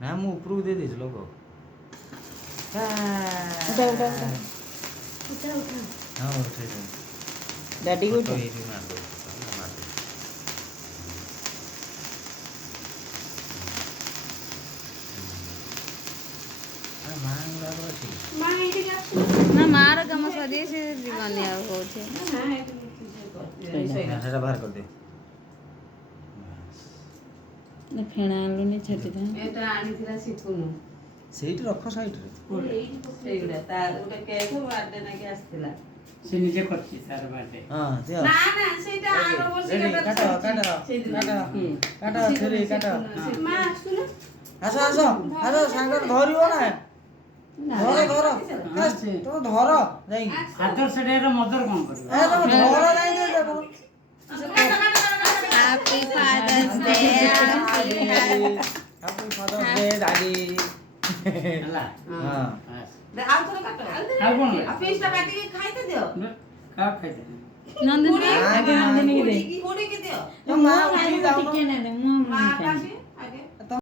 ନା ମୁଁ ଉପରକୁ ଦେଇ ଦେଇଛି ଲୋକ। ଉଠା ଉଠା ଉଠା ହଁ ଉଠେଇ ଡାଡି ଫଟୋ ଉଠା। ଏଇଠି ମାରିଦେଉଛି ମାରିଦେଉଛି। ମା ଗୁଡ଼ାକ ଅଛି ନା ମାର କାମ ସରିଯାଇଛି ସେ ଯିବନି ଆଉ କହୁଛି। ସେଟା ବାହାର କରିଦିଅ। ଫେଣା ଆଣିଲୁନି ଛାଟିଟା। ଏଟା ଆଣିଥିଲା ସିପୁନୁ। ସେଇଠି ରଖ ସାଇଡରେ। ସେଇଗୁଡ଼ା ତାର ଗୋଟେ କେକ୍ ବାର୍ଥଡେ ନାକି ଆସିଥିଲା। ସେ ନିଜେ କରିଛି ତାର ବାର୍ଥଡେ। ହଁ ଦିଅ। ନା ନା ସେଇଟା ଆର ବର୍ଷ ରେଡି କେବେ କାଟ କାଟ କାଟ ଛୁରୀ କାଟ। ମା ଆସୁନା। ଆସ ଆସ ଆସ ସାଙ୍ଗରେ ଧରିବ ନା। ଧର ଧର ତମେ ଧର ଯାଇକି। ଆଦର୍ଶ ଡେର ମଦର କଣ କରିବ? ତମେ ଧର ଯାଇକି ଦେଖ। Happy Father's Day. Happy Father's Day daddy। ହେଲା ହଁ ଆଉ ଥରେ କାଟ। ଆଉ କଣ? ଆଉ ପିସଟା କାଟିକି ଖାଇତେ ଦିଅ। କାହା ଖାଇତେ? ନନ୍ଦିନୀ ଆଗେ ନନ୍ଦିନୀ କି ଦେ। ଖୁଡିକି ଦିଅ। ମା ଉଠି ଯାଉନ। ଟିକେ ନା ଦେ ମୁଁ ମା କାଟି ଆଗେ।